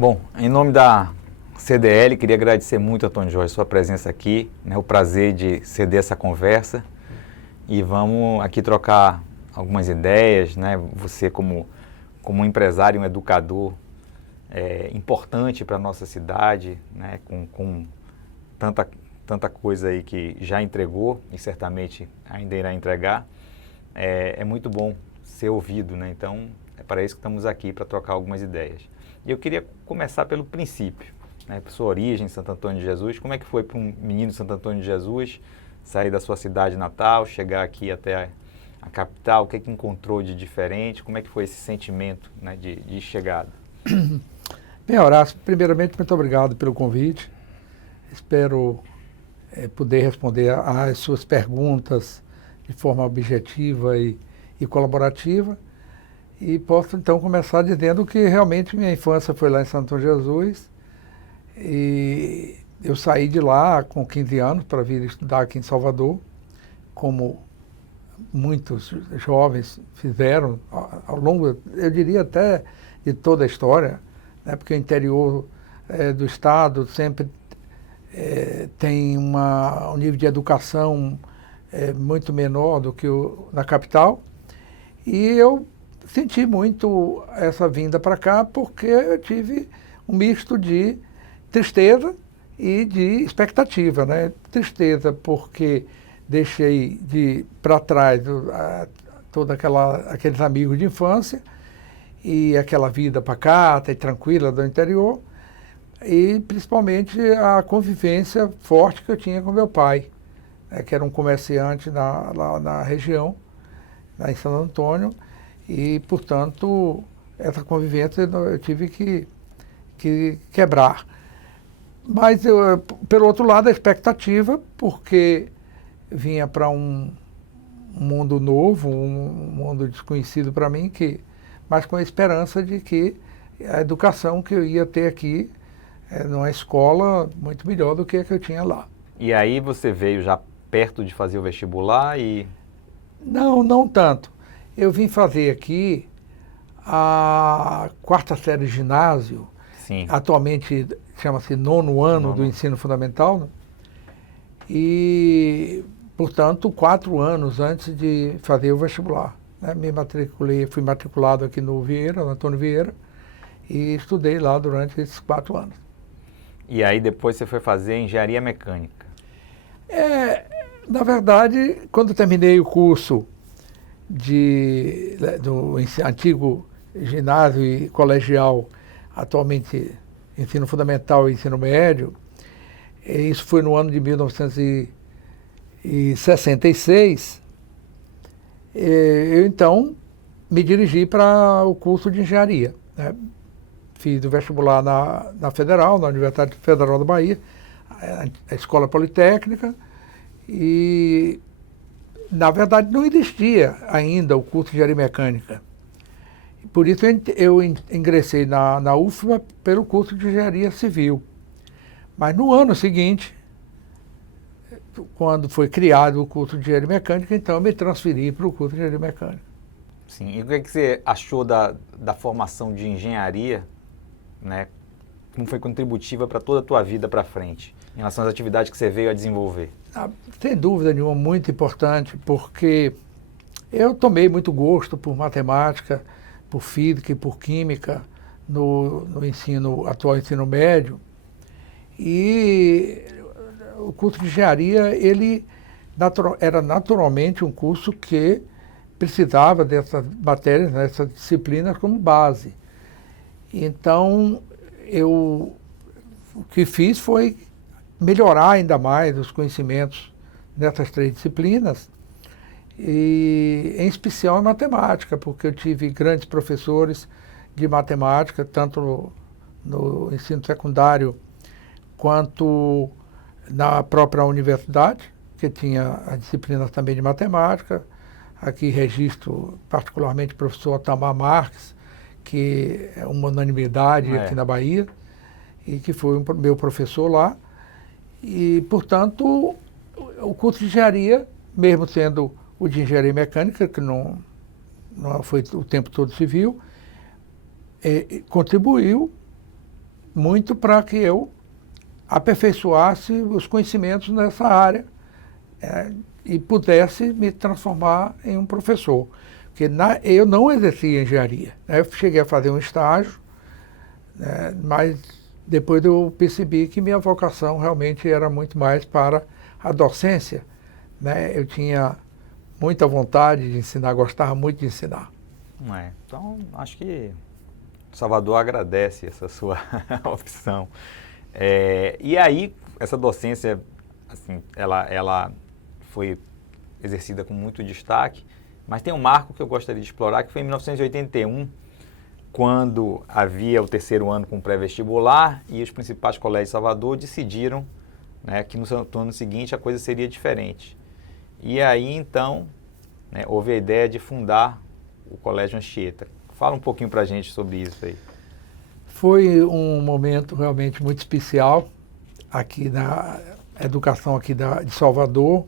Bom, em nome da CDL, queria agradecer muito, Antônio Jorge, sua presença aqui, né, o prazer de ceder essa conversa e vamos aqui trocar algumas ideias, né, você como um empresário, um educador importante para a nossa cidade, né, com tanta coisa aí que já entregou e certamente ainda irá entregar, é muito bom ser ouvido, né, então é para isso que estamos aqui, para trocar algumas ideias. E eu queria começar pelo princípio, né, sua origem, Santo Antônio de Jesus. Como é que foi para um menino de Santo Antônio de Jesus sair da sua cidade natal, chegar aqui até a capital? O que é que encontrou de diferente? Como é que foi esse sentimento, né, de chegada? Bem, Horácio, primeiramente, muito obrigado pelo convite. Espero poder responder às suas perguntas de forma objetiva e colaborativa. E posso, então, começar dizendo que realmente minha infância foi lá em Santo Antônio de Jesus. E eu saí de lá com 15 anos para vir estudar aqui em Salvador, como muitos jovens fizeram ao longo, eu diria até de toda a história, né? Porque o interior do estado sempre tem um nível de educação muito menor do que na capital. E eu senti muito essa vinda para cá porque eu tive um misto de tristeza e de expectativa, né? Tristeza porque deixei para trás todos aqueles amigos de infância e aquela vida pacata e tranquila do interior, e principalmente a convivência forte que eu tinha com meu pai, né, que era um comerciante lá na região, lá em Santo Antônio, e, portanto, essa convivência eu tive que quebrar. Mas, pelo outro lado, a expectativa, porque vinha para um mundo novo, um mundo desconhecido para mim, mas com a esperança de que a educação que eu ia ter aqui numa escola muito melhor do que a que eu tinha lá. E aí você veio já perto de fazer o vestibular e... Não tanto. Eu vim fazer aqui a quarta série de ginásio. Sim. Atualmente chama-se nono ano do ensino fundamental, né? E, portanto, 4 anos antes de fazer o vestibular, né? Fui matriculado aqui no Antônio Vieira, e estudei lá durante esses 4 anos. E aí depois você foi fazer engenharia mecânica? Na verdade, quando terminei o curso do antigo ginásio e colegial, atualmente ensino fundamental e ensino médio, isso foi no ano de 1966, eu então me dirigi para o curso de engenharia, né? Fiz o vestibular na Federal, na Universidade Federal da Bahia, a Escola Politécnica, e na verdade não existia ainda o curso de engenharia mecânica. Por isso eu ingressei na UFBA pelo curso de engenharia civil. Mas no ano seguinte, quando foi criado o curso de engenharia mecânica, então eu me transferi para o curso de engenharia mecânica. Sim, e o que é que você achou da formação de engenharia, né? Como foi contributiva para toda a tua vida para frente, em relação às atividades que você veio a desenvolver? Sem dúvida nenhuma, muito importante, porque eu tomei muito gosto por matemática, por física e por química no atual ensino médio. E o curso de engenharia, ele era naturalmente um curso que precisava dessas matérias, dessas disciplinas como base. Então, o que fiz foi melhorar ainda mais os conhecimentos nessas 3 disciplinas, e em especial em matemática, porque eu tive grandes professores de matemática, tanto no ensino secundário quanto na própria universidade, que tinha as disciplinas também de matemática. Aqui registro particularmente o professor Otamar Marques, que é uma unanimidade aqui na Bahia, e que foi meu professor lá. E, portanto, o curso de engenharia, mesmo sendo o de engenharia mecânica, que não foi o tempo todo civil, contribuiu muito para que eu aperfeiçoasse os conhecimentos nessa área e pudesse me transformar em um professor. Porque eu não exercia engenharia, né? Eu cheguei a fazer um estágio, né? Mas depois eu percebi que minha vocação realmente era muito mais para a docência, né? Eu tinha muita vontade de ensinar, gostava muito de ensinar. Então, acho que Salvador agradece essa sua opção. E aí, essa docência, assim, ela foi exercida com muito destaque, mas tem um marco que eu gostaria de explorar, que foi em 1981, quando havia o terceiro ano com pré-vestibular e os principais colégios de Salvador decidiram, né, que no ano seguinte a coisa seria diferente. E aí, então, né, houve a ideia de fundar o Colégio Anchieta. Fala um pouquinho para a gente sobre isso aí. Foi um momento realmente muito especial aqui na educação aqui de Salvador,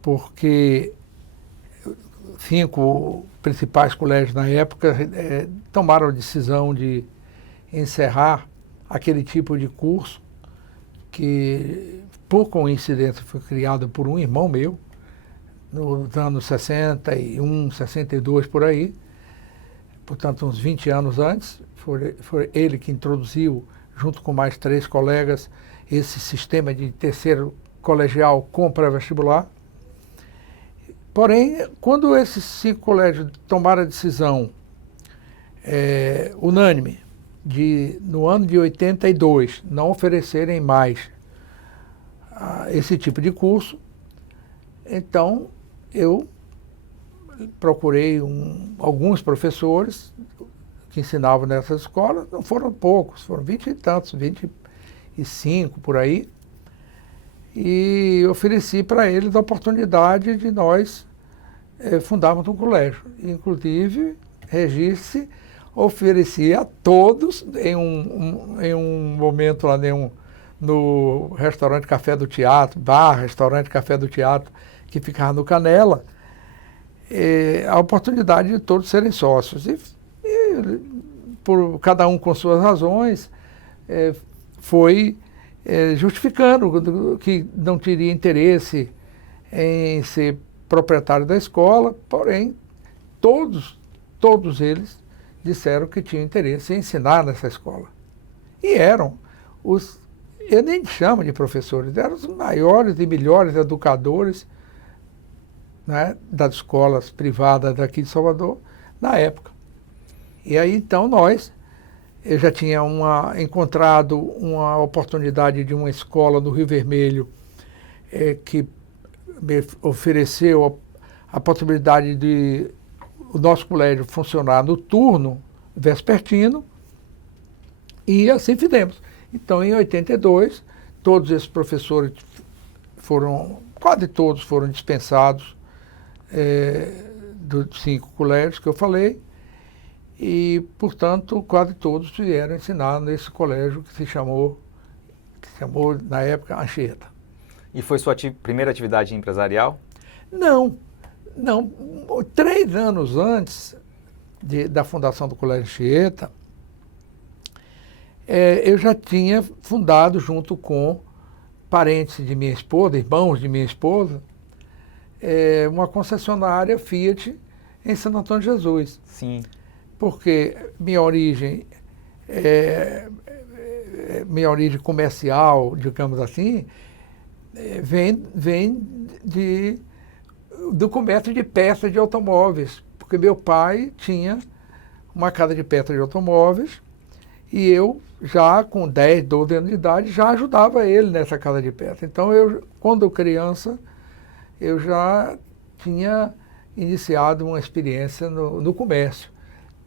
porque 5 principais colégios na época tomaram a decisão de encerrar aquele tipo de curso que, por coincidência, foi criado por um irmão meu, nos anos 61, 62, por aí, portanto, uns 20 anos antes. Foi ele que introduziu, junto com mais 3 colegas, esse sistema de terceiro colegial com pré-vestibular. Porém, quando esses 5 colégios tomaram a decisão unânime de, no ano de 82, não oferecerem mais esse tipo de curso, então eu procurei alguns professores que ensinavam nessas escolas. Não foram poucos, foram 20 e tantos, 25 por aí, e ofereci para eles a oportunidade de nós fundarmos um colégio. Inclusive, Regis oferecia a todos em um momento lá no restaurante Café do Teatro, restaurante Café do Teatro, que ficava no Canela, a oportunidade de todos serem sócios. E por cada um com suas razões, foi justificando que não teria interesse em ser proprietário da escola, porém, todos eles disseram que tinham interesse em ensinar nessa escola. E eram eu nem chamo de professores, eram os maiores e melhores educadores, né, das escolas privadas daqui de Salvador, na época. E aí, então, eu já tinha encontrado uma oportunidade de uma escola no Rio Vermelho que me ofereceu a possibilidade de o nosso colégio funcionar no turno vespertino, e assim fizemos. Então, em 82, todos esses professores quase todos foram dispensados dos 5 colégios que eu falei, e, portanto, quase todos vieram ensinar nesse colégio que se chamou na época, Anchieta. E foi sua primeira atividade empresarial? Não. 3 anos antes da fundação do Colégio Anchieta, eu já tinha fundado, junto com parentes de minha esposa, irmãos de minha esposa, uma concessionária Fiat em Santo Antônio de Jesus. Sim. Porque minha origem comercial, digamos assim, vem do comércio de peças de automóveis, porque meu pai tinha uma casa de peças de automóveis e eu, já com 10, 12 anos de idade, já ajudava ele nessa casa de peças. Então, quando criança, eu já tinha iniciado uma experiência no comércio.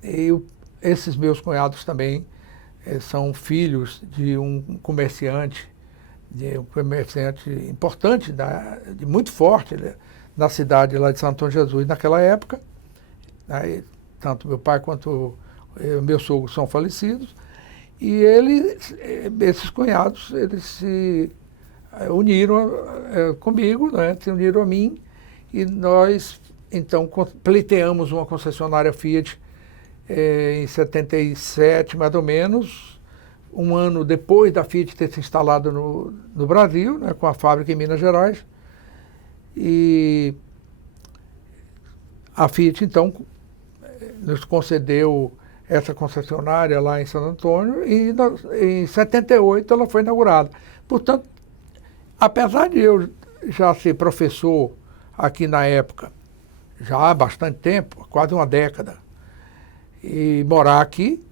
E esses meus cunhados também são filhos de um comerciante importante, muito forte, né, na cidade lá de Santo Antônio de Jesus naquela época. Aí, tanto meu pai quanto meu sogro são falecidos. E esses cunhados, eles se uniram comigo, né, se uniram a mim, e nós, então, pleiteamos uma concessionária Fiat em 77, mais ou menos, um ano depois da Fiat ter se instalado no Brasil, né, com a fábrica em Minas Gerais. E a Fiat, então, nos concedeu essa concessionária lá em Santo Antônio e em 78 ela foi inaugurada. Portanto, apesar de eu já ser professor aqui na época, já há bastante tempo, quase uma década, e morar aqui,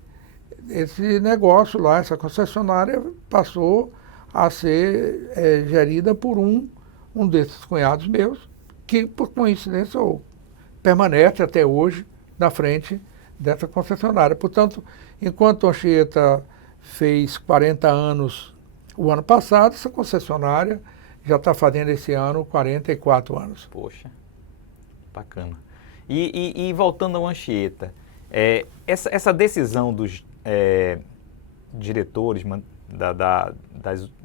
esse negócio lá, essa concessionária passou a ser gerida por um desses cunhados meus, que por coincidência permanece até hoje na frente dessa concessionária. Portanto, enquanto a Anchieta fez 40 anos o ano passado, essa concessionária já está fazendo esse ano 44 anos. Poxa, bacana. E voltando ao Anchieta, essa decisão dos diretores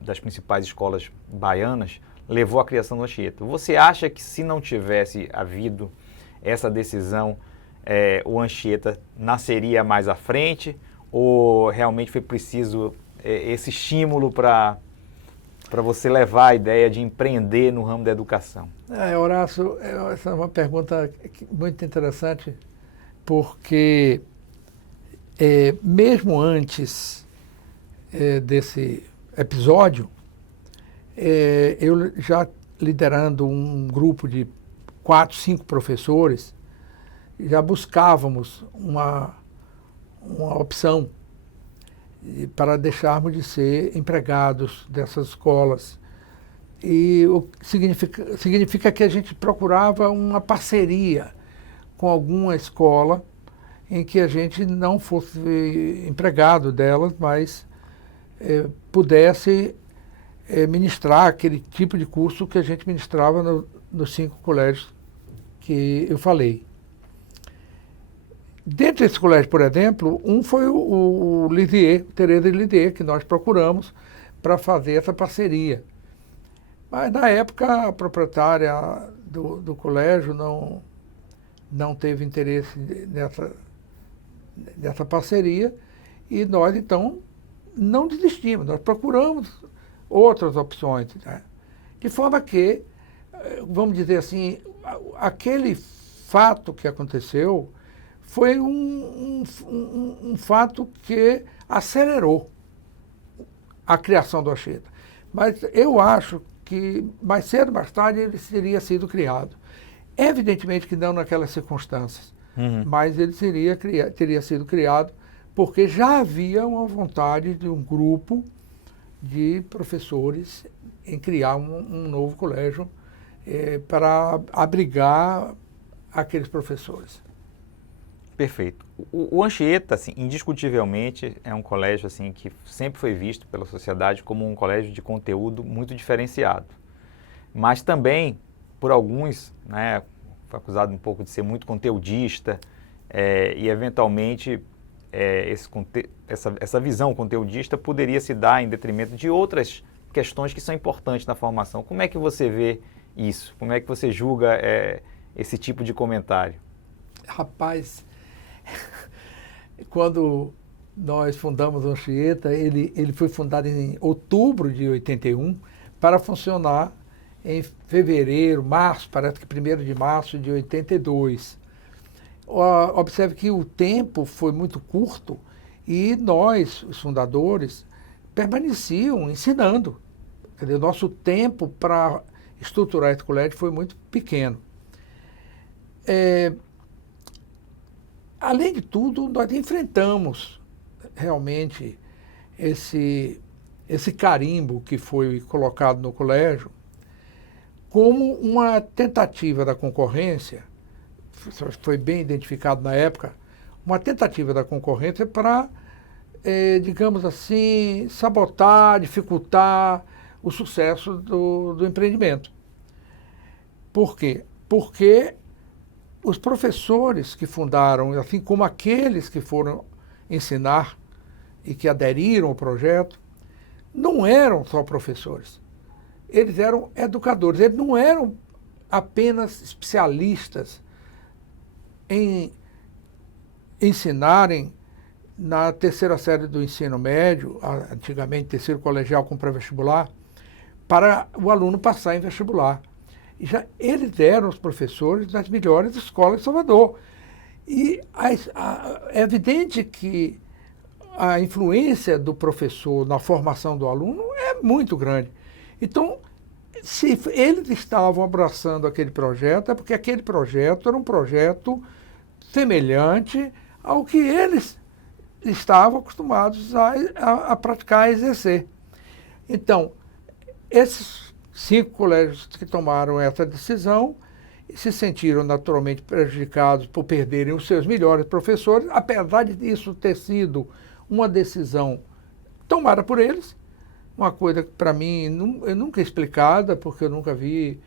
das principais escolas baianas levou à criação do Anchieta. Você acha que se não tivesse havido essa decisão, o Anchieta nasceria mais à frente, ou realmente foi preciso esse estímulo para você levar a ideia de empreender no ramo da educação? Horácio, essa é uma pergunta muito interessante, porque mesmo antes desse episódio, eu já liderando um grupo de 4, 5 professores, já buscávamos uma opção para deixarmos de ser empregados dessas escolas. E o que significa que a gente procurava uma parceria com alguma escola em que a gente não fosse empregado delas, mas pudesse ministrar aquele tipo de curso que a gente ministrava nos 5 colégios que eu falei. Dentro desse colégio, por exemplo, um foi o Lisieux, Tereza de Lisieux, que nós procuramos para fazer essa parceria. Mas, na época, a proprietária do colégio não teve interesse nessa parceria e nós, então, não desistimos. Nós procuramos outras opções, né? De forma que, vamos dizer assim, aquele fato que aconteceu foi um fato que acelerou a criação do Anchieta. Mas eu acho que mais cedo ou mais tarde ele teria sido criado. Evidentemente que não naquelas circunstâncias, mas ele teria sido criado porque já havia uma vontade de um grupo de professores em criar um novo colégio para abrigar aqueles professores. Perfeito. O Anchieta, assim, indiscutivelmente, é um colégio assim, que sempre foi visto pela sociedade como um colégio de conteúdo muito diferenciado. Mas também, por alguns, né, foi acusado um pouco de ser muito conteudista e, eventualmente, essa visão conteudista poderia se dar em detrimento de outras questões que são importantes na formação. Como é que você vê isso? Como é que você julga esse tipo de comentário? Rapaz, quando nós fundamos o Anchieta, ele foi fundado em outubro de 81 para funcionar em fevereiro, março, parece que 1º de março de 82. Observe que o tempo foi muito curto e nós, os fundadores, permaneciam ensinando. Quer dizer, o nosso tempo para estruturar esse colégio foi muito pequeno. Além de tudo, nós enfrentamos realmente esse carimbo que foi colocado no colégio como uma tentativa da concorrência, foi bem identificado na época, uma tentativa da concorrência para, digamos assim, sabotar, dificultar o sucesso do empreendimento. Por quê? Porque os professores que fundaram, assim como aqueles que foram ensinar e que aderiram ao projeto, não eram só professores. Eles eram educadores, eles não eram apenas especialistas em ensinarem na terceira série do ensino médio, antigamente terceiro colegial com pré-vestibular, para o aluno passar em vestibular. E já eles eram os professores das melhores escolas de Salvador. E é evidente que a influência do professor na formação do aluno é muito grande. Então, se eles estavam abraçando aquele projeto, é porque aquele projeto era um projeto semelhante ao que eles estavam acostumados a praticar e exercer. Então, esses 5 colégios que tomaram essa decisão se sentiram naturalmente prejudicados por perderem os seus melhores professores, apesar disso ter sido uma decisão tomada por eles, uma coisa que para mim eu nunca explicada, porque eu nunca vi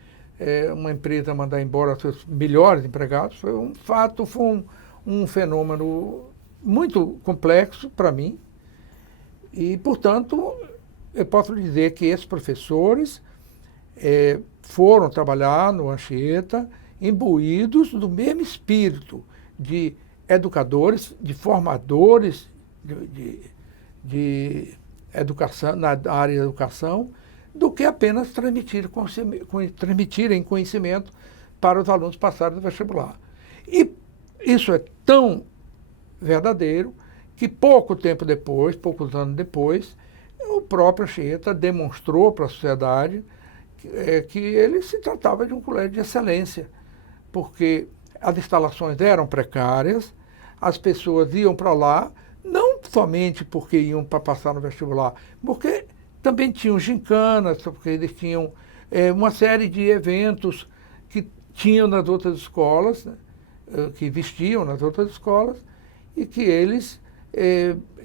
uma empresa mandar embora seus melhores empregados. Foi um fato, foi um fenômeno muito complexo para mim e, portanto, eu posso dizer que esses professores foram trabalhar no Anchieta imbuídos do mesmo espírito de educadores, de formadores de educação, na área de educação, do que apenas transmitirem conhecimento para os alunos passarem no vestibular. E isso é tão verdadeiro que poucos anos depois, o próprio Anchieta demonstrou para a sociedade que ele se tratava de um colégio de excelência, porque as instalações eram precárias, as pessoas iam para lá, não somente porque iam para passar no vestibular, porque também tinham gincanas, porque eles tinham uma série de eventos que tinham nas outras escolas, né, que existiam nas outras escolas, e que eles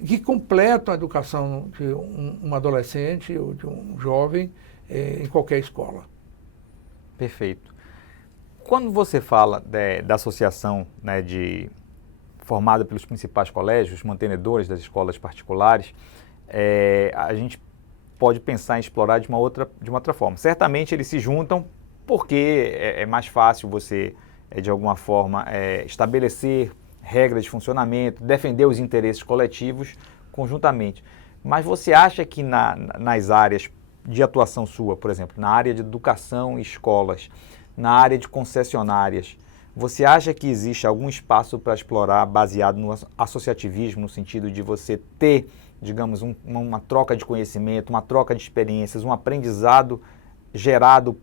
que completam a educação de um adolescente ou de um jovem em qualquer escola. Perfeito. Quando você fala da associação, né, formada pelos principais colégios, mantenedores das escolas particulares, a gente pode pensar em explorar de uma outra forma. Certamente eles se juntam porque é mais fácil você, de alguma forma, estabelecer regras de funcionamento, defender os interesses coletivos conjuntamente. Mas você acha que nas áreas de atuação sua, por exemplo, na área de educação e escolas, na área de concessionárias, você acha que existe algum espaço para explorar baseado no associativismo, no sentido de você ter, digamos, uma troca de conhecimento, uma troca de experiências, um aprendizado gerado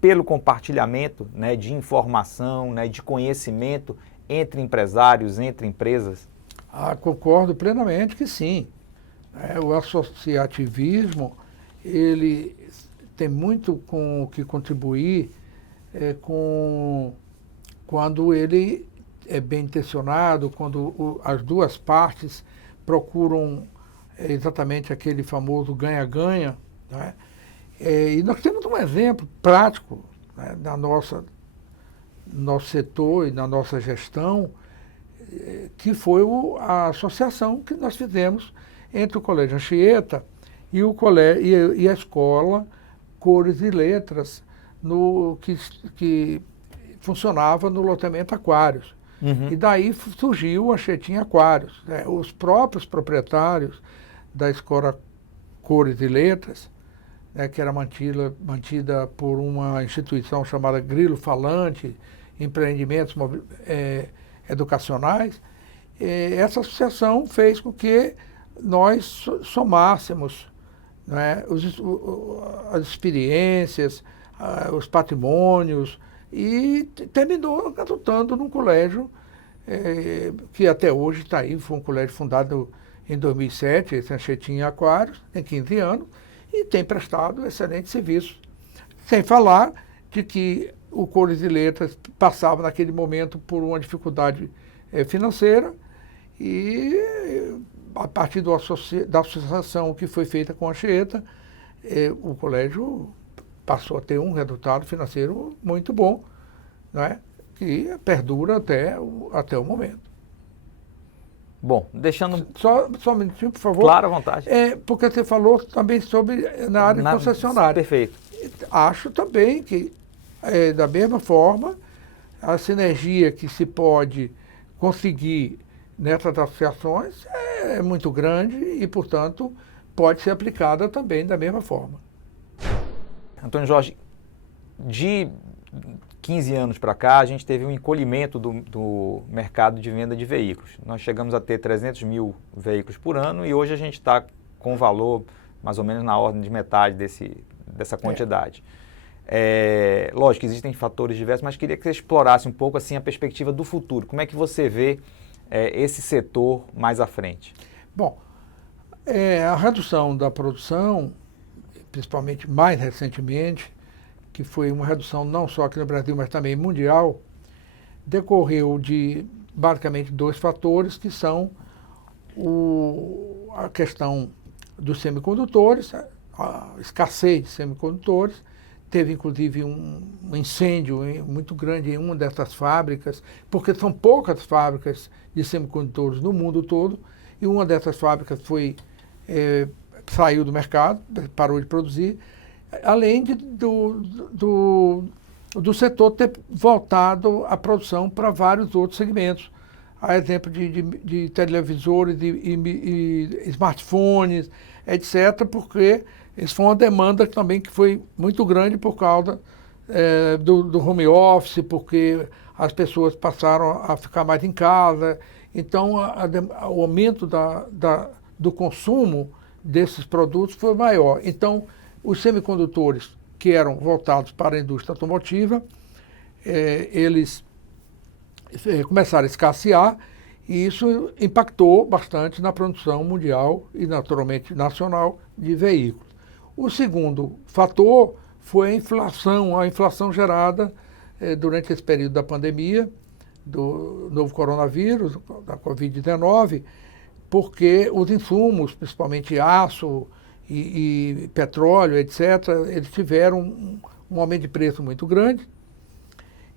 pelo compartilhamento, né, de informação, né, de conhecimento entre empresários, entre empresas? Concordo plenamente que sim. O associativismo, ele tem muito com o que contribuir quando ele é bem intencionado, quando as duas partes procuram exatamente aquele famoso ganha-ganha, né? E nós temos um exemplo prático, né, nosso setor e na nossa gestão, que foi a associação que nós fizemos entre o Colégio Anchieta e a escola Cores e Letras, que funcionava no loteamento Aquários. Uhum. E daí surgiu o Anchietinha Aquários, né? Os próprios proprietários da escola Cores e Letras, né, que era mantida por uma instituição chamada Grilo Falante, Empreendimentos Educacionais, essa associação fez com que nós somássemos, né, as experiências, os patrimônios, e terminou resultando num colégio que até hoje está aí. Foi um colégio fundado em 2007, esse Anchietinha Aquários, tem 15 anos, e tem prestado excelente serviço. Sem falar de que o Cores e Letras passava naquele momento por uma dificuldade financeira, e a partir da associação que foi feita com a Anchieta, o colégio passou a ter um resultado financeiro muito bom, né, que perdura até o momento. Bom, deixando... Só um minutinho, por favor. Claro, à vontade. Porque você falou também sobre na área concessionária. Perfeito. Acho também que, da mesma forma, a sinergia que se pode conseguir nessas associações é muito grande e, portanto, pode ser aplicada também da mesma forma. Antônio Jorge, de 15 anos para cá, a gente teve um encolhimento do mercado de venda de veículos. Nós chegamos a ter 300 mil veículos por ano e hoje a gente está com valor mais ou menos na ordem de metade dessa quantidade. Lógico, existem fatores diversos, mas queria que você explorasse um pouco assim, a perspectiva do futuro. Como é que você vê esse setor mais à frente? Bom, a redução da produção, principalmente mais recentemente, que foi uma redução não só aqui no Brasil, mas também mundial, decorreu de basicamente dois fatores, que são a questão dos semicondutores, a escassez de semicondutores. Teve, inclusive, um incêndio muito grande em uma dessas fábricas, porque são poucas fábricas de semicondutores no mundo todo, e uma dessas fábricas saiu do mercado, parou de produzir, além do setor ter voltado a produção para vários outros segmentos. A exemplo de televisores e smartphones, etc., porque isso foi uma demanda também que foi muito grande por causa do home office, porque as pessoas passaram a ficar mais em casa. Então, o aumento do consumo desses produtos foi maior. Então, os semicondutores que eram voltados para a indústria automotiva, eles começaram a escassear, e isso impactou bastante na produção mundial e, naturalmente, nacional de veículos. O segundo fator foi a inflação gerada durante esse período da pandemia, do novo coronavírus, da Covid-19, porque os insumos, principalmente aço e petróleo, etc., eles tiveram um aumento de preço muito grande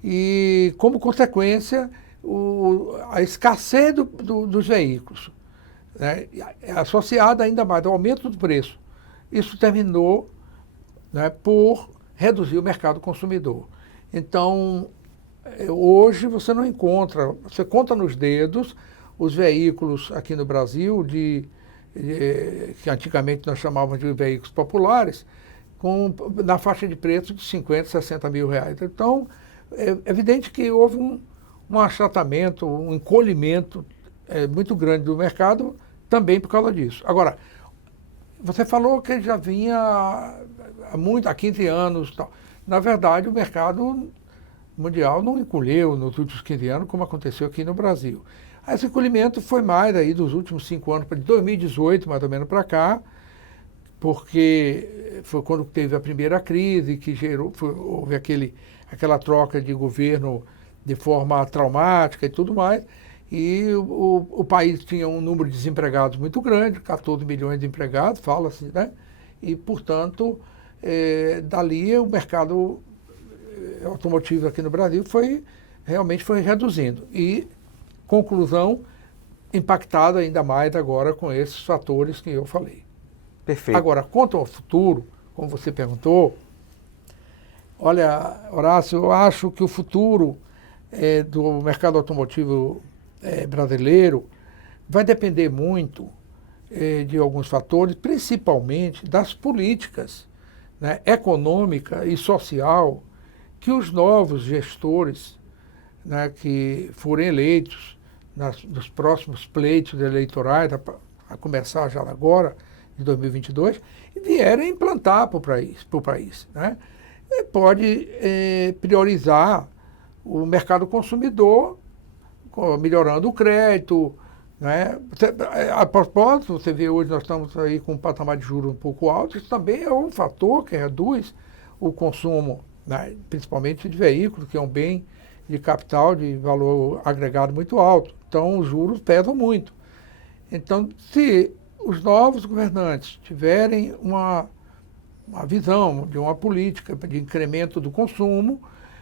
e, como consequência, a escassez dos veículos, né, associada ainda mais ao aumento do preço. Isso terminou, né, por reduzir o mercado consumidor. Então, hoje você não encontra, você conta nos dedos os veículos aqui no Brasil, que antigamente nós chamávamos de veículos populares, na faixa de preço de 50, 60 mil reais. Então, é evidente que houve um achatamento, um encolhimento muito grande do mercado também por causa disso. Agora, você falou que já vinha há 15 anos. Tal. Na verdade, o mercado mundial não encolheu nos últimos 15 anos, como aconteceu aqui no Brasil. Esse encolhimento foi mais aí dos últimos 5 anos, de 2018 mais ou menos para cá, porque foi quando teve a primeira crise, que houve aquela troca de governo de forma traumática e tudo mais, e o país tinha um número de desempregados muito grande, 14 milhões de empregados, fala-se, né? E, portanto, dali o mercado automotivo aqui no Brasil realmente foi reduzindo. E, conclusão, impactada ainda mais agora com esses fatores que eu falei. Perfeito. Agora, quanto ao futuro, como você perguntou, olha, Horácio, eu acho que o futuro do mercado automotivo brasileiro vai depender muito de alguns fatores, principalmente das políticas, né, econômica e social que os novos gestores, né, que forem eleitos nos próximos pleitos eleitorais, a começar já agora, de 2022, vierem implantar para o país. Né? Pode priorizar o mercado consumidor, melhorando o crédito. Né? A propósito, você vê hoje nós estamos aí com um patamar de juros um pouco alto, isso também é um fator que reduz o consumo, né? Principalmente de veículos, que é um bem de capital de valor agregado muito alto. Então, os juros pesam muito. Então, se os novos governantes tiverem uma visão de uma política de incremento do consumo,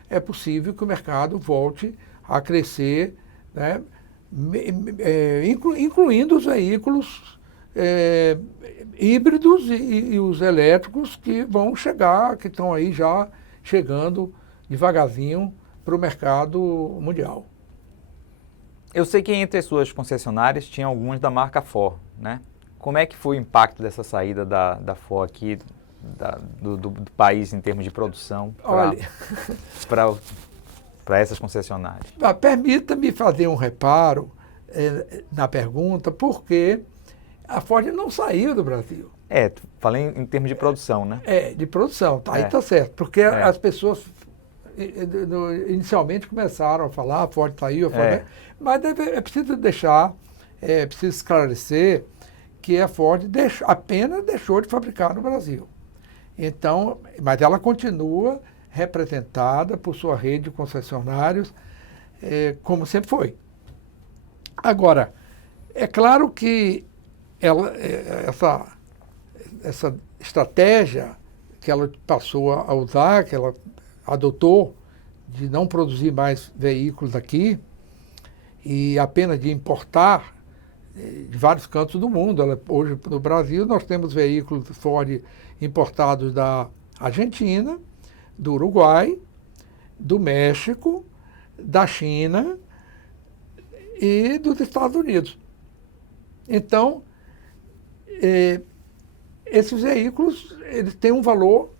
é possível que o mercado volte a crescer, né, incluindo os veículos híbridos e os elétricos que vão chegar, que estão aí já chegando devagarzinho para o mercado mundial. Eu sei que entre as suas concessionárias tinha algumas da marca Ford, né? Como é que foi o impacto dessa saída da Ford aqui, do país em termos de produção para essas concessionárias? Permita-me fazer um reparo na pergunta, porque a Ford não saiu do Brasil. Falei em termos de produção, né? De produção, aí está certo. Porque as pessoas inicialmente começaram a falar, a Ford saiu, mas é preciso preciso esclarecer que a Ford apenas deixou de fabricar no Brasil. Então, mas ela continua representada por sua rede de concessionários, como sempre foi. Agora, é claro que essa estratégia que ela passou a usar, que ela adotou, de não produzir mais veículos aqui e apenas de importar de vários cantos do mundo. Hoje, no Brasil, nós temos veículos Ford importados da Argentina, do Uruguai, do México, da China e dos Estados Unidos. Então, esses veículos eles têm um valor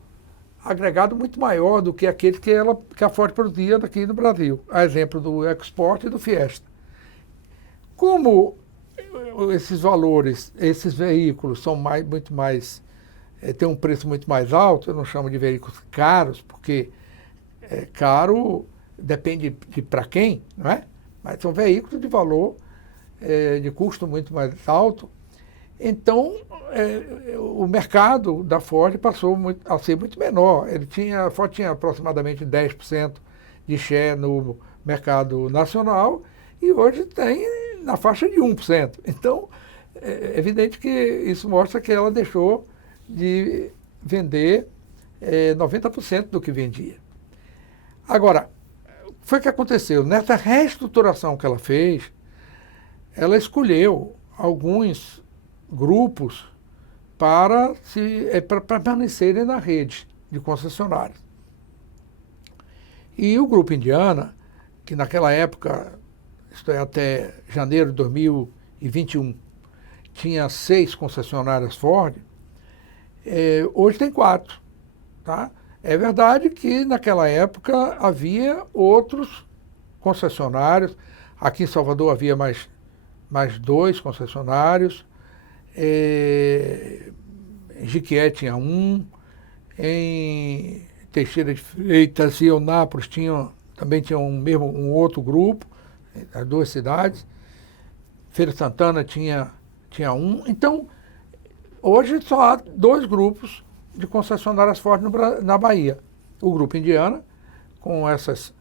agregado muito maior do que aquele que a Ford produzia aqui no Brasil. A exemplo do EcoSport e do Fiesta. Como esses valores, esses veículos são muito mais, têm um preço muito mais alto, eu não chamo de veículos caros, porque caro depende de para quem, não é? Mas são veículos de valor, de custo muito mais alto. Então, o mercado da Ford passou a ser muito menor. A Ford tinha aproximadamente 10% de share no mercado nacional e hoje tem na faixa de 1%. Então, é evidente que isso mostra que ela deixou de vender 90% do que vendia. Agora, foi o que aconteceu. Nessa reestruturação que ela fez, ela escolheu alguns grupos para permanecerem na rede de concessionários. E o Grupo Indiana, que naquela época, isto é, até janeiro de 2021, tinha 6 concessionárias Ford, hoje tem 4. Tá? É verdade que naquela época havia outros concessionários. Aqui em Salvador havia mais 2 concessionários. Em Jiquié tinha 1. Em Teixeira de Freitas e Eunápolis também tinha um outro grupo, as 2 cidades. Feira de Santana tinha 1. Então, hoje só há 2 grupos de concessionárias Ford na Bahia. O Grupo Indiana, com essas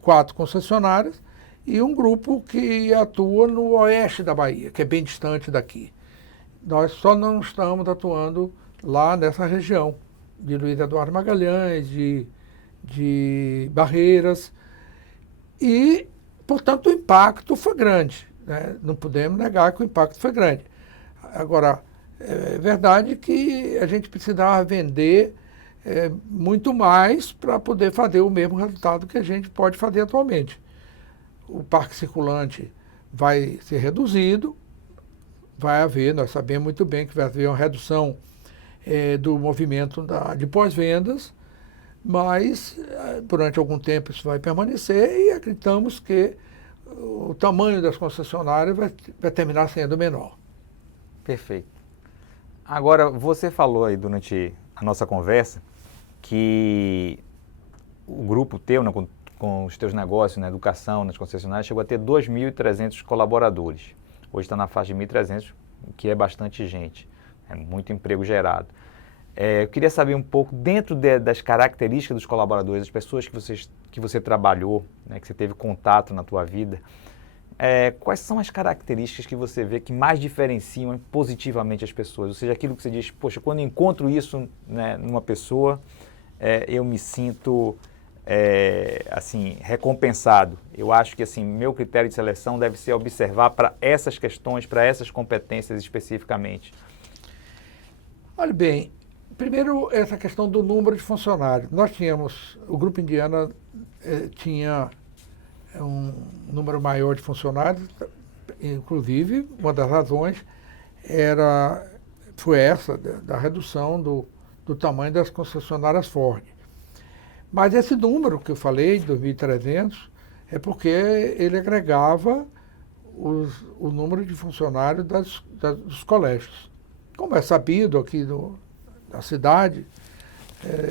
4 concessionárias, e um grupo que atua no oeste da Bahia, que é bem distante daqui. Nós só não estamos atuando lá nessa região, de Luiz Eduardo Magalhães, de Barreiras, e, portanto, o impacto foi grande. Né? Não podemos negar que o impacto foi grande. Agora, é verdade que a gente precisava vender muito mais para poder fazer o mesmo resultado que a gente pode fazer atualmente. O parque circulante vai ser reduzido, nós sabemos muito bem que vai haver uma redução do movimento de pós-vendas, mas durante algum tempo isso vai permanecer e acreditamos que o tamanho das concessionárias vai terminar sendo menor. Perfeito. Agora, você falou aí durante a nossa conversa que o grupo teu, né, com os teus negócios na educação, nas concessionárias, chegou a ter 2.300 colaboradores. Hoje está na faixa de 1.300, o que é bastante gente. É muito emprego gerado. Eu queria saber um pouco, dentro das características dos colaboradores, das pessoas que você trabalhou, né, que você teve contato na tua vida, quais são as características que você vê que mais diferenciam positivamente as pessoas? Ou seja, aquilo que você diz, poxa, quando eu encontro isso, né, numa pessoa, eu me sinto assim, recompensado. Eu acho que assim, meu critério de seleção deve ser observar para essas questões, para essas competências especificamente. Olha bem, primeiro essa questão do número de funcionários. Nós tínhamos, o Grupo Indiana tinha um número maior de funcionários. Inclusive, uma das razões foi essa, da redução do tamanho das concessionárias Ford. Mas esse número que eu falei, de 2.300, é porque ele agregava o número de funcionários dos colégios. Como é sabido aqui na cidade,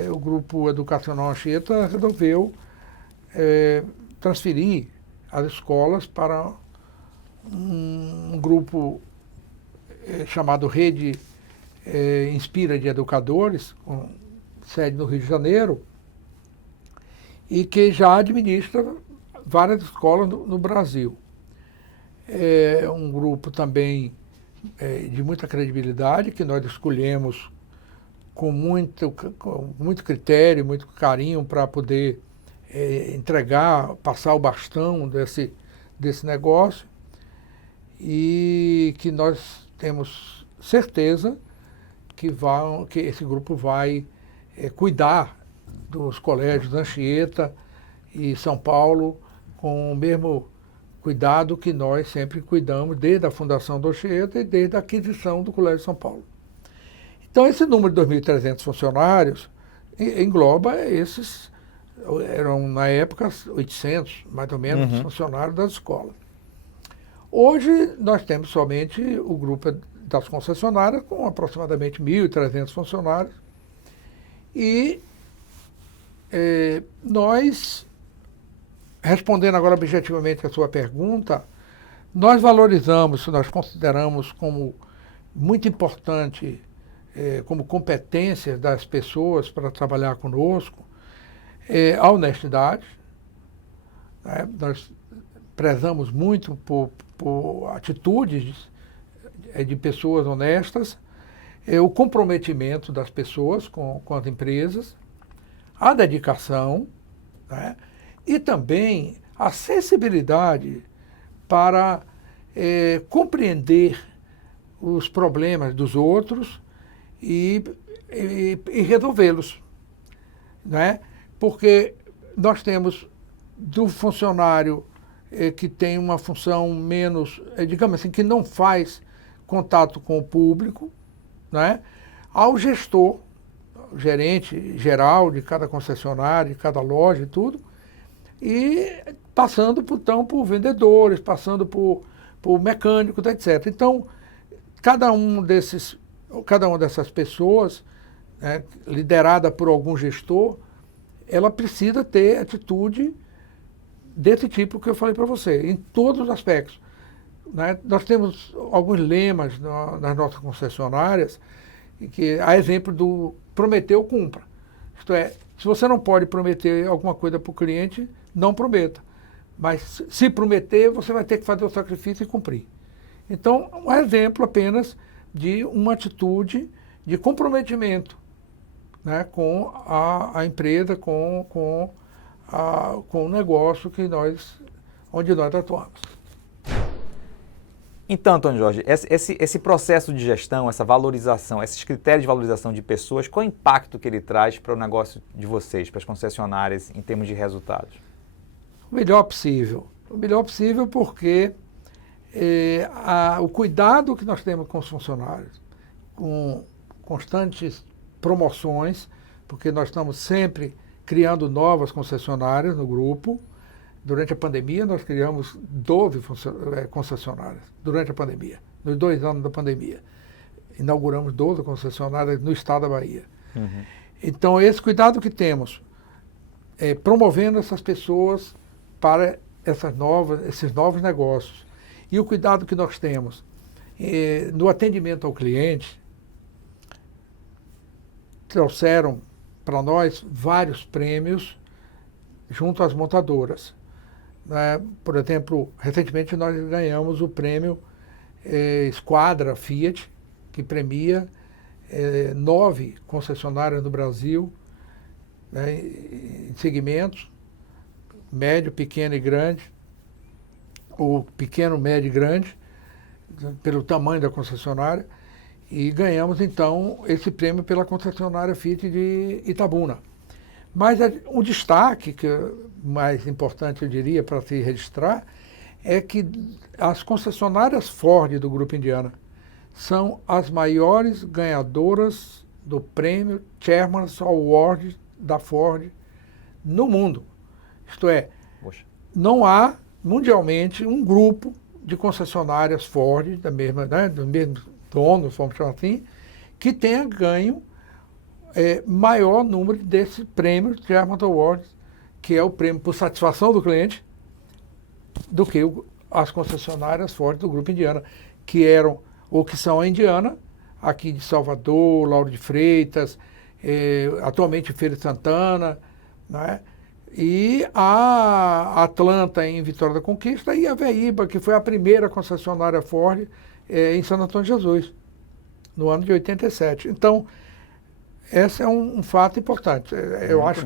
o Grupo Educacional Anchieta resolveu transferir as escolas para um grupo chamado Rede Inspira de Educadores, com sede no Rio de Janeiro, e que já administra várias escolas no Brasil. É um grupo também de muita credibilidade, que nós escolhemos com muito critério, muito carinho para poder passar o bastão desse negócio, e que nós temos certeza que esse grupo vai cuidar dos colégios Anchieta e São Paulo com o mesmo cuidado que nós sempre cuidamos desde a fundação do Anchieta e desde a aquisição do Colégio São Paulo. Então, esse número de 2.300 funcionários engloba eram na época 800, mais ou menos, funcionários das escolas. Hoje, nós temos somente o grupo das concessionárias, com aproximadamente 1.300 funcionários, e nós, respondendo agora objetivamente a sua pergunta, nós consideramos como muito importante, como competência das pessoas para trabalhar conosco, a honestidade, né? Nós prezamos muito por atitudes de pessoas honestas, o comprometimento das pessoas com as empresas, a dedicação, né? E também a sensibilidade para compreender os problemas dos outros e resolvê-los, né? Porque nós temos do funcionário que tem uma função menos, digamos assim, que não faz contato com o público, né? Ao gestor, gerente geral de cada concessionária, de cada loja e tudo, e passando, então, por vendedores, passando por mecânicos, etc. Então, cada uma dessas pessoas, né, liderada por algum gestor, ela precisa ter atitude desse tipo que eu falei para você, em todos os aspectos, né? Nós temos alguns lemas nas nossas concessionárias, que a exemplo do prometeu, cumpra. Isto é, se você não pode prometer alguma coisa para o cliente, não prometa. Mas se prometer, você vai ter que fazer o sacrifício e cumprir. Então, um exemplo apenas de uma atitude de comprometimento, né, com a empresa, com o negócio onde nós atuamos. Então, Antônio Jorge, esse processo de gestão, essa valorização, esses critérios de valorização de pessoas, qual é o impacto que ele traz para o negócio de vocês, para as concessionárias, em termos de resultados? O melhor possível. O melhor possível porque o cuidado que nós temos com os funcionários, com constantes promoções, porque nós estamos sempre criando novas concessionárias no grupo. Durante a pandemia, nós criamos 12 concessionárias, durante a pandemia, nos 2 anos da pandemia. Inauguramos 12 concessionárias no estado da Bahia. Uhum. Então, esse cuidado que temos, promovendo essas pessoas para esses novos negócios, e o cuidado que nós temos no atendimento ao cliente, trouxeram para nós vários prêmios junto às montadoras. Por exemplo, recentemente nós ganhamos o prêmio Esquadra Fiat, que premia 9 concessionárias no Brasil, né, em segmentos médio, pequeno e grande, ou pequeno, médio e grande, pelo tamanho da concessionária, e ganhamos então esse prêmio pela concessionária Fiat de Itabuna. Mas um destaque mais importante, eu diria, para se registrar, é que as concessionárias Ford do Grupo Indiana são as maiores ganhadoras do prêmio Chairman's Award da Ford no mundo. Isto é, Poxa. não há mundialmente um grupo de concessionárias Ford, do mesmo dono, vamos chamar assim, que tenha ganho maior número desse prêmio Chairman's Award, que é o prêmio por satisfação do cliente, do que as concessionárias Ford do Grupo Indiana, que eram, ou que são a Indiana, aqui de Salvador, Lauro de Freitas, atualmente Feira de Santana, né? E a Atlanta em Vitória da Conquista e a Veíba, que foi a primeira concessionária Ford em Santo Antônio de Jesus, no ano de 87. Então, esse é um fato importante. Eu acho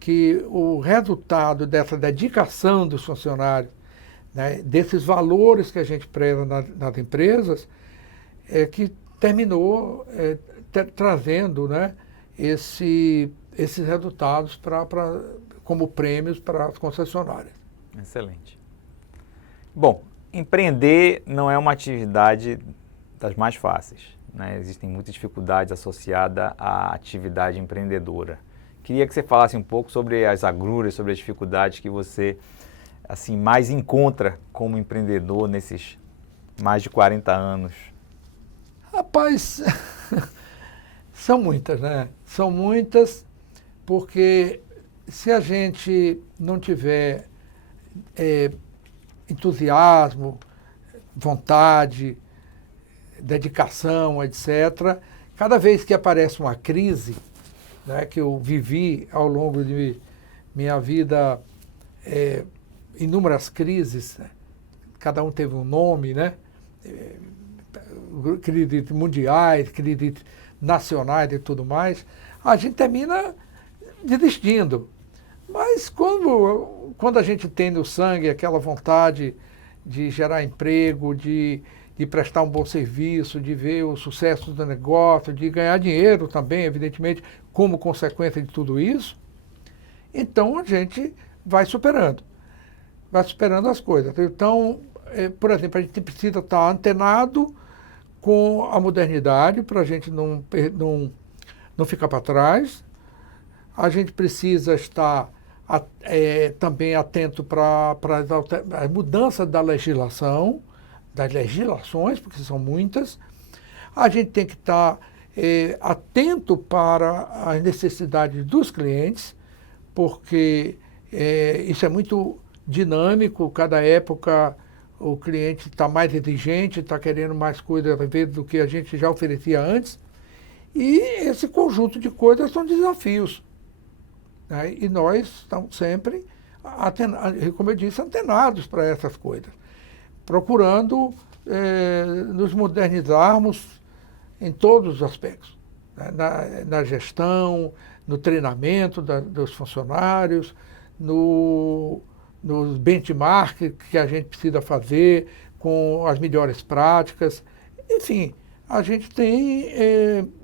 que o resultado dessa dedicação dos funcionários, né, desses valores que a gente preza nas empresas, é que terminou trazendo, né, esses resultados como prêmios para as concessionárias. Excelente. Bom, empreender não é uma atividade das mais fáceis, né? Existem muitas dificuldades associadas à atividade empreendedora. Queria que você falasse um pouco sobre as agruras, sobre as dificuldades que você assim, mais encontra como empreendedor nesses mais de 40 anos. Rapaz, são muitas, né? São muitas porque se a gente não tiver entusiasmo, vontade, dedicação, etc., cada vez que aparece uma crise, né, que eu vivi ao longo de minha vida, inúmeras crises, né? Cada um teve um nome, né? Crises mundiais, crises nacionais e tudo mais, a gente termina desistindo. Mas quando a gente tem no sangue aquela vontade de gerar emprego, de prestar um bom serviço, de ver o sucesso do negócio, de ganhar dinheiro também, evidentemente, como consequência de tudo isso, então a gente vai superando as coisas. Então, por exemplo, a gente precisa estar antenado com a modernidade para a gente não ficar para trás. A gente precisa estar também atento para a mudança da legislação, das legislações, porque são muitas. A gente tem que estar atento para as necessidades dos clientes, porque isso é muito dinâmico, cada época o cliente está mais exigente, está querendo mais coisas às vezes do que a gente já oferecia antes. E esse conjunto de coisas são desafios, né? E nós estamos sempre, como eu disse, antenados para essas coisas, procurando nos modernizarmos em todos os aspectos, né? Na gestão, no treinamento dos funcionários, nos benchmark que a gente precisa fazer com as melhores práticas. Enfim, a gente tem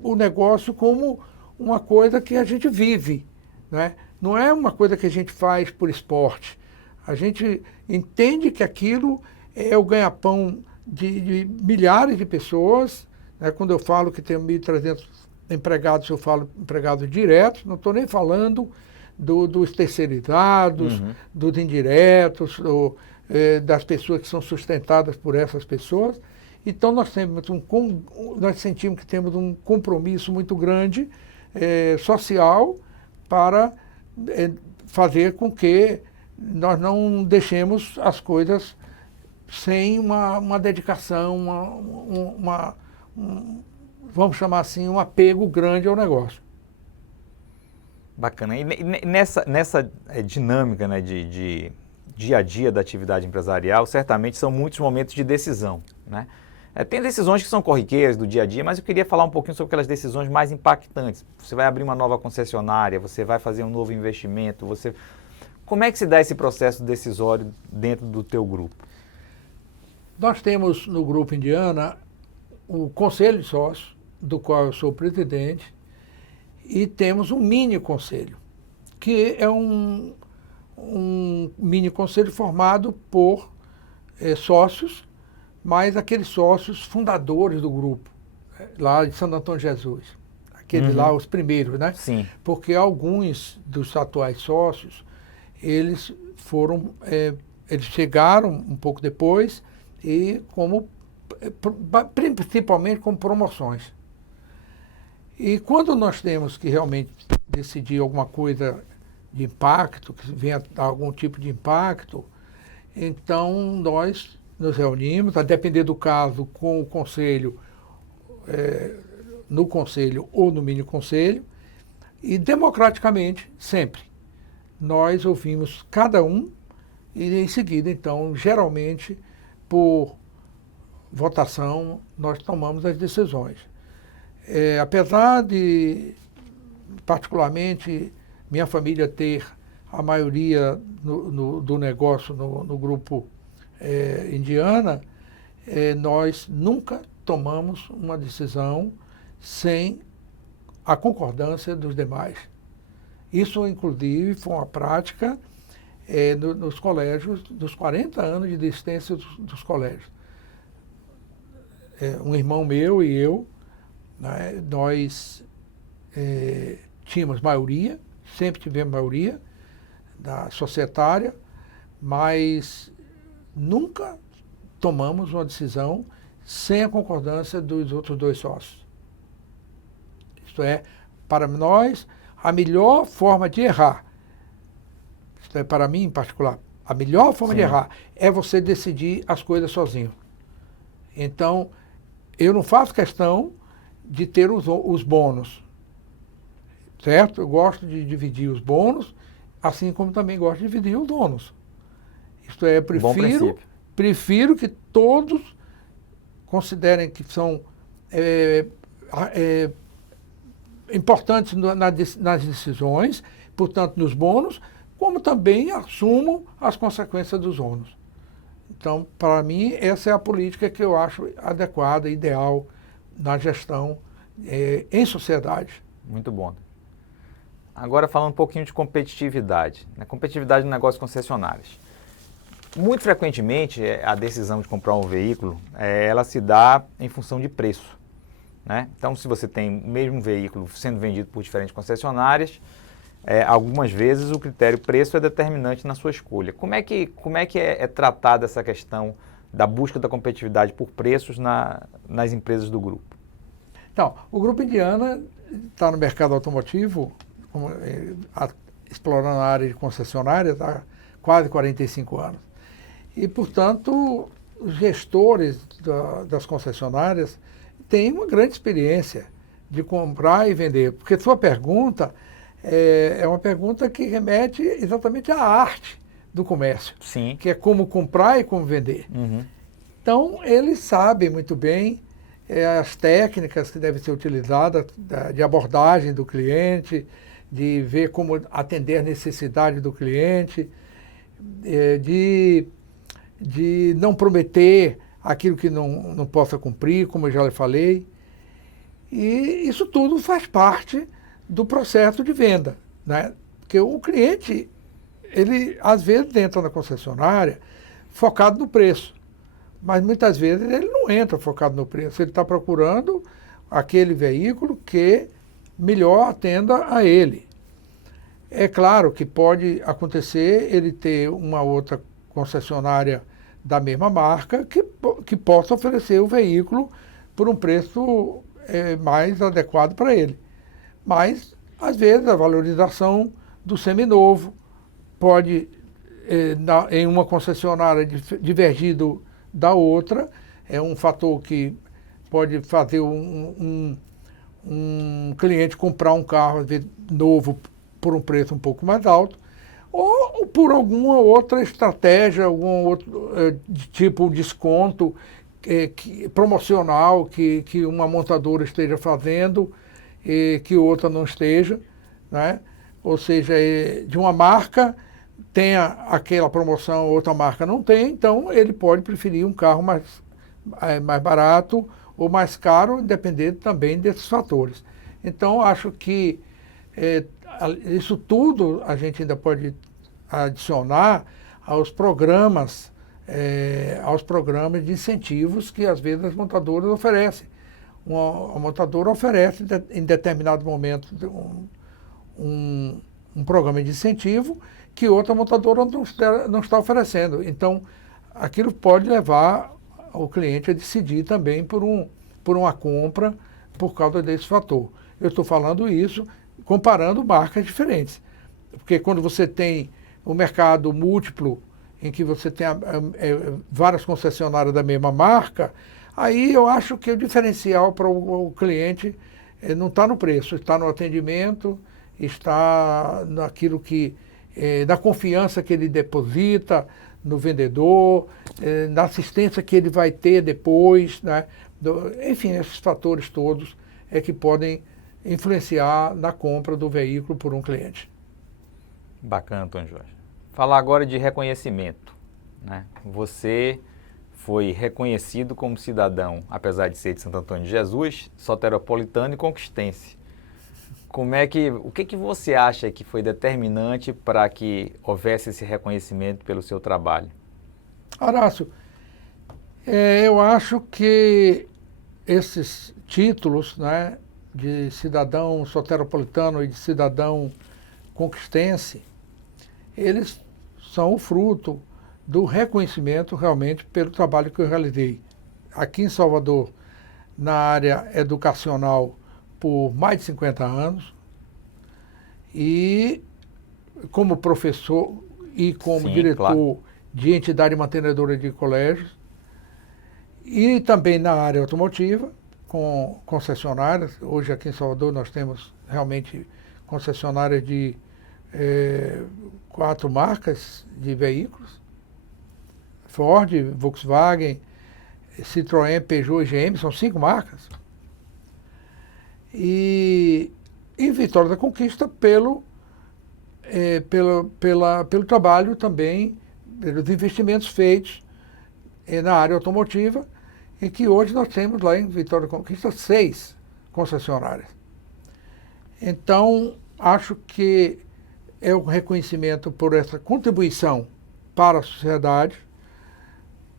o negócio como uma coisa que a gente vive, né? Não é uma coisa que a gente faz por esporte. A gente entende que aquilo é o ganha-pão de milhares de pessoas, né? Quando eu falo que tem 1.300 empregados, eu falo empregados diretos, não estou nem falando dos terceirizados, dos indiretos, das pessoas que são sustentadas por essas pessoas. Então nós sentimos que temos um compromisso muito grande social para fazer com que nós não deixemos as coisas sem uma dedicação, vamos chamar assim, um apego grande ao negócio. Bacana. E nessa dinâmica, né, de dia a dia da atividade empresarial, certamente são muitos momentos de decisão, né? Tem decisões que são corriqueiras do dia a dia, mas eu queria falar um pouquinho sobre aquelas decisões mais impactantes. Você vai abrir uma nova concessionária, você vai fazer um novo investimento, Como é que se dá esse processo decisório dentro do teu grupo? Nós temos no Grupo Indiana o Conselho de Sócios, do qual eu sou presidente, e temos um mini conselho, que é um um mini conselho formado por sócios, mas aqueles sócios fundadores do grupo, lá de Santo Antônio de Jesus. Aqueles lá, os primeiros, né? Sim. Porque alguns dos atuais sócios, eles chegaram um pouco depois e principalmente como promoções. E quando nós temos que realmente decidir alguma coisa de impacto, que venha dar algum tipo de impacto, então nós nos reunimos, a depender do caso, com o conselho, no conselho ou no mini conselho, e democraticamente, sempre, nós ouvimos cada um e em seguida, então, geralmente, por votação, nós tomamos as decisões. Apesar de, particularmente, minha família ter a maioria do negócio no grupo Indiana, nós nunca tomamos uma decisão sem a concordância dos demais. Isso, inclusive, foi uma prática nos colégios, dos 40 anos de existência dos colégios. Um irmão meu e eu, né, nós tínhamos maioria, sempre tivemos maioria da societária, mas nunca tomamos uma decisão sem a concordância dos outros dois sócios. Isto é, para nós, a melhor forma de errar, isto é, para mim em particular, a melhor forma de errar é você decidir as coisas sozinho. Então, eu não faço questão de ter os bônus, certo? Eu gosto de dividir os bônus, assim como também gosto de dividir os ônus. Isto é, prefiro que todos considerem que são importantes nas decisões, portanto, nos bônus, como também assumam as consequências dos ônus. Então, para mim, essa é a política que eu acho adequada, ideal na gestão em sociedade. Muito bom. Agora, falando um pouquinho de competitividade, né? Competitividade no negócio de concessionárias. Muito frequentemente, a decisão de comprar um veículo, ela se dá em função de preço, né? Então, se você tem o mesmo veículo sendo vendido por diferentes concessionárias, algumas vezes o critério preço é determinante na sua escolha. Como é que é tratada essa questão da busca da competitividade por preços nas empresas do grupo? Então, o Grupo Indiana está no mercado automotivo, explorando a área de concessionária há quase 45 anos. E, portanto, os gestores das concessionárias têm uma grande experiência de comprar e vender. Porque sua pergunta é uma pergunta que remete exatamente à arte do comércio. Sim. Que é como comprar e como vender. Uhum. Então, eles sabem muito bem as técnicas que devem ser utilizadas de abordagem do cliente, de ver como atender a necessidade do cliente, de não prometer aquilo que não possa cumprir, como eu já lhe falei. E isso tudo faz parte do processo de venda, né? Porque o cliente, ele às vezes entra na concessionária focado no preço, mas muitas vezes ele não entra focado no preço, ele está procurando aquele veículo que melhor atenda a ele. É claro que pode acontecer ele ter uma outra concessionária da mesma marca que possa oferecer o veículo por um preço mais adequado para ele. Mas, às vezes, a valorização do seminovo pode, em uma concessionária, divergir da outra. É um fator que pode fazer um cliente comprar um carro, às vezes, novo por um preço um pouco mais alto, ou por alguma outra estratégia, algum outro tipo de desconto promocional que uma montadora esteja fazendo e que outra não esteja, né? Ou seja, de uma marca tenha aquela promoção, outra marca não tem, então ele pode preferir um carro mais barato ou mais caro, dependendo também desses fatores. Então, acho que isso tudo a gente ainda pode adicionar aos programas de incentivos que às vezes as montadoras oferecem. Uma montadora oferece em determinado momento um programa de incentivo que outra montadora não está oferecendo. Então, aquilo pode levar o cliente a decidir também por uma compra por causa desse fator. Eu estou falando isso comparando marcas diferentes. Porque quando você tem um mercado múltiplo, em que você tem várias concessionárias da mesma marca, aí eu acho que o diferencial para o cliente não está no preço, está no atendimento, está naquilo na confiança que ele deposita no vendedor, na assistência que ele vai ter depois, né? Enfim, esses fatores todos que podem influenciar na compra do veículo por um cliente. Bacana, Antônio Jorge. Falar agora de reconhecimento, né? Você foi reconhecido como cidadão, apesar de ser de Santo Antônio de Jesus, soteropolitano e conquistense. O que você acha que foi determinante para que houvesse esse reconhecimento pelo seu trabalho? Horácio, eu acho que esses títulos, né, de cidadão soteropolitano e de cidadão conquistense, eles são o fruto do reconhecimento realmente pelo trabalho que eu realizei aqui em Salvador, na área educacional, por mais de 50 anos, e como professor e como diretor, claro, de entidade mantenedora de colégios, e também na área automotiva, com concessionárias. Hoje aqui em Salvador nós temos realmente concessionárias de 4 marcas de veículos: Ford, Volkswagen, Citroën, Peugeot e GM, são 5 marcas. E Vitória da Conquista pelo trabalho também, pelos investimentos feitos na área automotiva, em que hoje nós temos lá em Vitória da Conquista 6 concessionárias. Então, acho que é um reconhecimento por essa contribuição para a sociedade,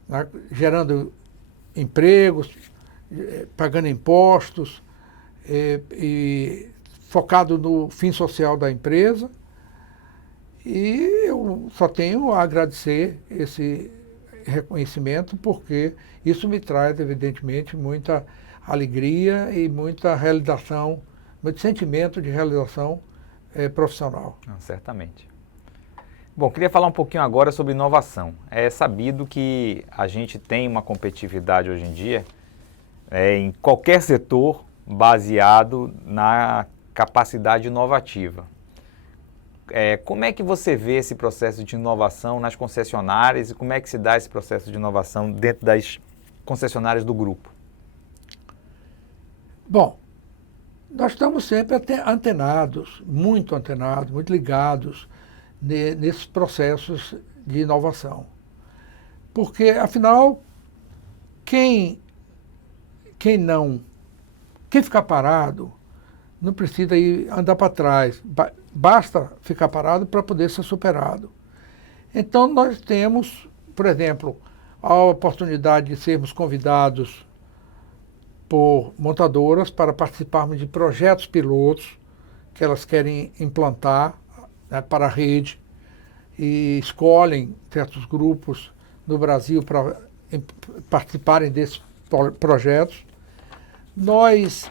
né, gerando empregos, pagando impostos, e focado no fim social da empresa. E eu só tenho a agradecer esse reconhecimento, porque isso me traz, evidentemente, muita alegria e muita realização, muito sentimento de realização profissional. Certamente. Bom, queria falar um pouquinho agora sobre inovação. É sabido que a gente tem uma competitividade hoje em dia em qualquer setor baseado na capacidade inovativa. Como é que você vê esse processo de inovação nas concessionárias e como é que se dá esse processo de inovação dentro das concessionárias do grupo? Bom, nós estamos sempre antenados, muito ligados nesses processos de inovação. Porque, afinal, quem ficar parado não precisa ir andar para trás, basta ficar parado para poder ser superado. Então, nós temos, por exemplo, a oportunidade de sermos convidados por montadoras para participarmos de projetos pilotos que elas querem implantar, né, para a rede, e escolhem certos grupos no Brasil para participarem desses projetos. Nós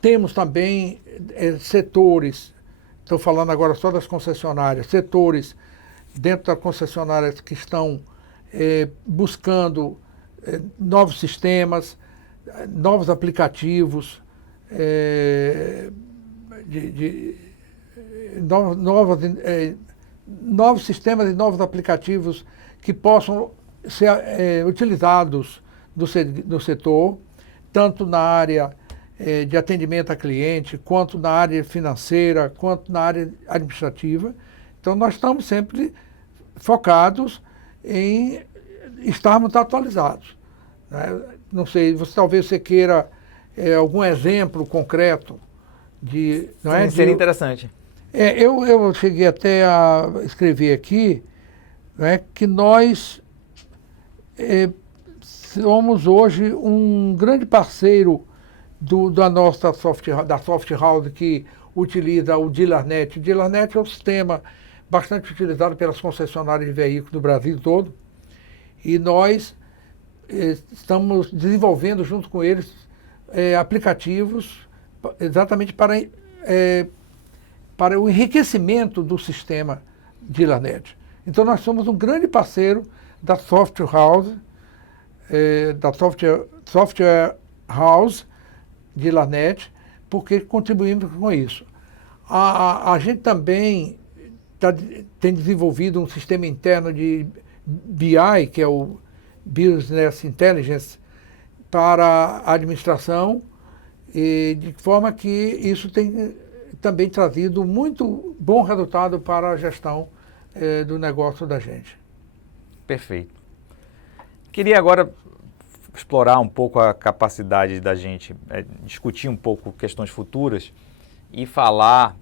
temos também setores, estou falando agora só das concessionárias, setores dentro das concessionárias que estão buscando novos sistemas, novos aplicativos, novos sistemas e novos aplicativos que possam ser utilizados no setor, tanto na área de atendimento a cliente, quanto na área financeira, quanto na área administrativa. Então, nós estamos sempre focados em estarmos atualizados, né? Não sei, talvez você queira algum exemplo concreto de... Sim, seria interessante. Eu cheguei até a escrever aqui, né, que nós somos hoje um grande parceiro da nossa da soft house que utiliza o DealerNet. O DealerNet é um sistema bastante utilizado pelas concessionárias de veículos do Brasil todo, e nós estamos desenvolvendo junto com eles aplicativos exatamente para o enriquecimento do sistema DealerNet. Então nós somos um grande parceiro da Software House, Software House DealerNet, porque contribuímos com isso. A gente também tem desenvolvido um sistema interno de BI, que é o Business Intelligence, para a administração, e de forma que isso tem também trazido muito bom resultado para a gestão do negócio da gente. Perfeito. Queria agora explorar um pouco a capacidade da gente discutir um pouco questões futuras e falar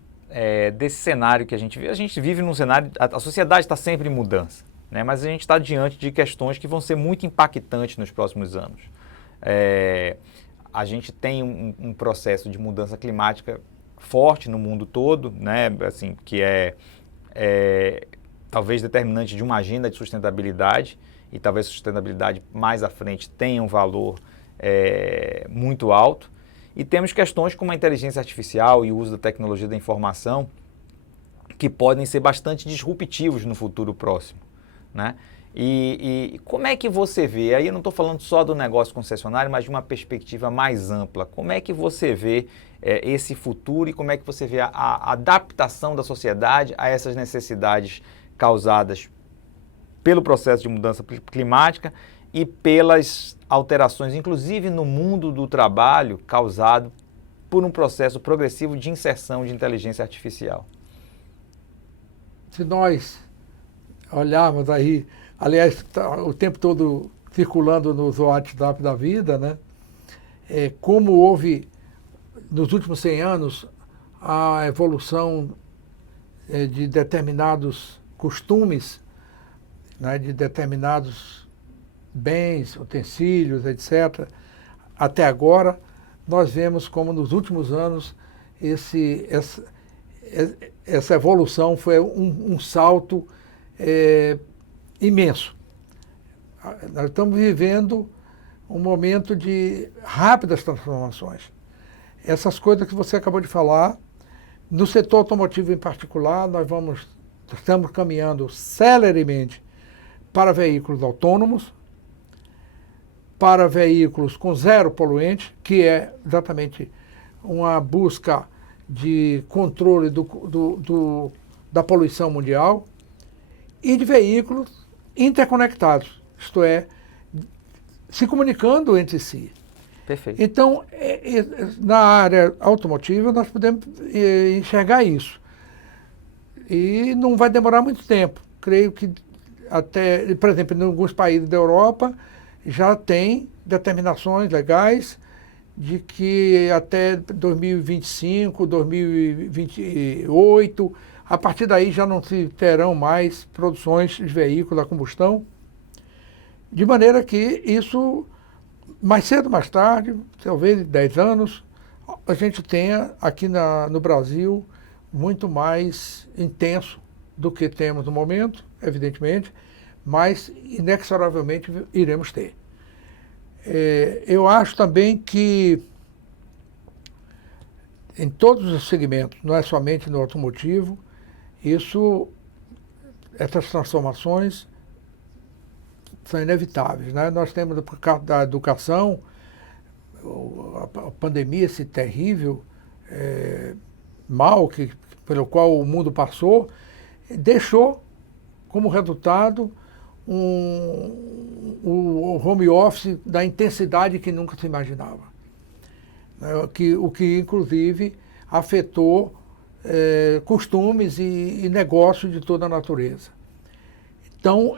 desse cenário que a gente vive. A gente vive num cenário, a sociedade está sempre em mudança, né? Mas a gente está diante de questões que vão ser muito impactantes nos próximos anos. A gente tem um processo de mudança climática forte no mundo todo, né? Assim, que talvez determinante de uma agenda de sustentabilidade, e talvez a sustentabilidade mais à frente tenha um valor muito alto. E temos questões como a inteligência artificial e o uso da tecnologia da informação que podem ser bastante disruptivos no futuro próximo, né? E como é que você vê, aí eu não estou falando só do negócio concessionário, mas de uma perspectiva mais ampla, como é que você vê esse futuro e como é que você vê a adaptação da sociedade a essas necessidades causadas pelo processo de mudança climática e pelas alterações, inclusive no mundo do trabalho, causado por um processo progressivo de inserção de inteligência artificial? Se nós olharmos aí, aliás, tá o tempo todo circulando nos WhatsApp da vida, né? Como houve nos últimos 100 anos a evolução de determinados costumes, né, de determinados bens, utensílios, etc. Até agora, nós vemos como nos últimos anos essa evolução foi um salto imenso. Nós estamos vivendo um momento de rápidas transformações. Essas coisas que você acabou de falar, no setor automotivo em particular, estamos caminhando celeremente para veículos autônomos, para veículos com zero poluente, que é exatamente uma busca de controle da poluição mundial, e de veículos interconectados, isto é, se comunicando entre si. Perfeito. Então, na área automotiva, nós podemos enxergar isso. E não vai demorar muito tempo. Creio que até, por exemplo, em alguns países da Europa já tem determinações legais de que até 2025, 2028, a partir daí já não se terão mais produções de veículos a combustão, de maneira que isso, mais cedo ou mais tarde, talvez em 10 anos, a gente tenha aqui no Brasil muito mais intenso do que temos no momento, evidentemente, mas inexoravelmente iremos ter. Eu acho também que em todos os segmentos, não é somente no automotivo, essas transformações são inevitáveis, né? Nós temos, por causa da educação, a pandemia, esse terrível mal pelo qual o mundo passou, deixou como resultado o home office da intensidade que nunca se imaginava. O que inclusive afetou costumes e negócios de toda a natureza. Então,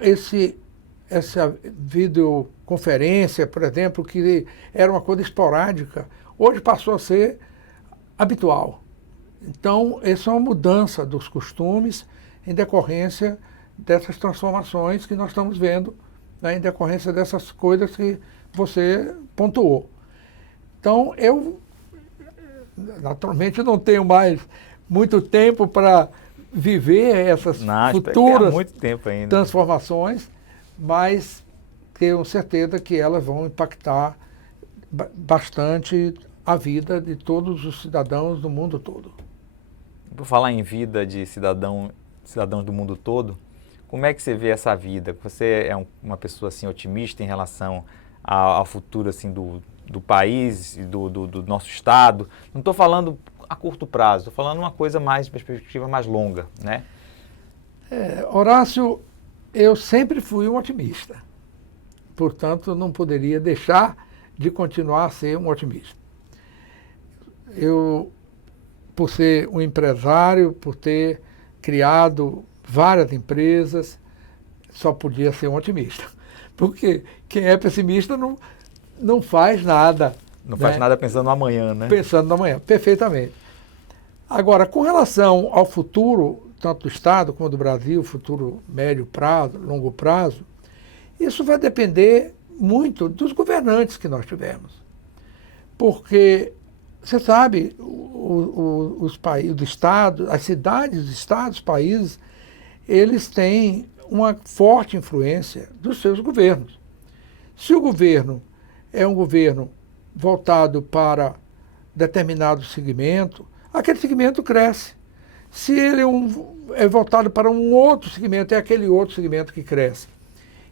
essa videoconferência, por exemplo, que era uma coisa esporádica, hoje passou a ser habitual. Então, essa é uma mudança dos costumes em decorrência dessas transformações que nós estamos vendo, né, em decorrência dessas coisas que você pontuou. Então, eu naturalmente não tenho mais muito tempo para viver essas futuras muito tempo ainda. transformações, mas tenho certeza que elas vão impactar bastante a vida de todos os cidadãos do mundo todo. Por falar em vida de cidadãos do mundo todo, como é que você vê essa vida? Você é uma pessoa assim otimista em relação ao futuro assim do país e do nosso estado? Não estou falando a curto prazo, estou falando uma coisa mais, perspectiva mais longa, né? Horácio, eu sempre fui um otimista. Portanto, não poderia deixar de continuar a ser um otimista. Eu, por ser um empresário, por ter criado várias empresas, só podia ser um otimista. Porque quem é pessimista não faz nada. Não faz nada pensando no amanhã, né? Pensando no amanhã, perfeitamente. Agora, com relação ao futuro, tanto do Estado como do Brasil, futuro médio prazo, longo prazo, isso vai depender muito dos governantes que nós tivermos. Porque, você sabe, os países, os estados, as cidades, os estados, os países, eles têm uma forte influência dos seus governos. Se o governo é um governo voltado para determinado segmento, aquele segmento cresce. Se ele é voltado para um outro segmento, é aquele outro segmento que cresce.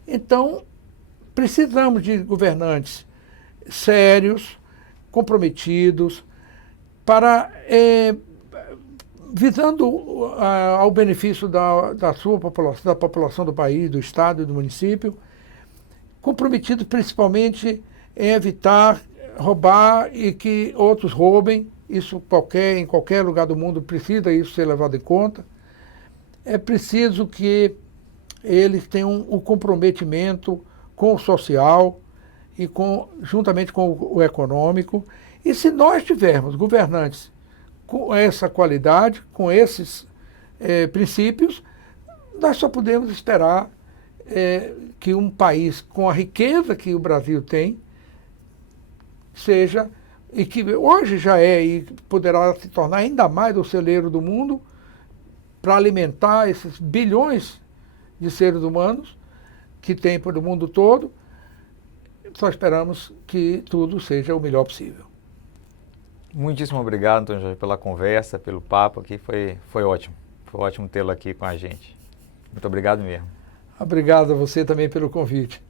Então, precisamos de governantes sérios, comprometidos, para visando ao benefício da sua população, da população do país, do estado e do município, comprometidos principalmente em evitar roubar e que outros roubem. Isso em qualquer lugar do mundo precisa isso ser levado em conta. É preciso que eles tenham um comprometimento com o social e juntamente com o econômico. E se nós tivermos governantes com essa qualidade, com esses princípios, nós só podemos esperar que um país com a riqueza que o Brasil tem seja, e que hoje já é e poderá se tornar ainda mais o celeiro do mundo para alimentar esses bilhões de seres humanos que tem pelo mundo todo. Só esperamos que tudo seja o melhor possível. Muitíssimo obrigado, Antônio Jorge, pela conversa, pelo papo aqui, foi ótimo. Foi ótimo tê-lo aqui com a gente. Muito obrigado mesmo. Obrigado a você também pelo convite.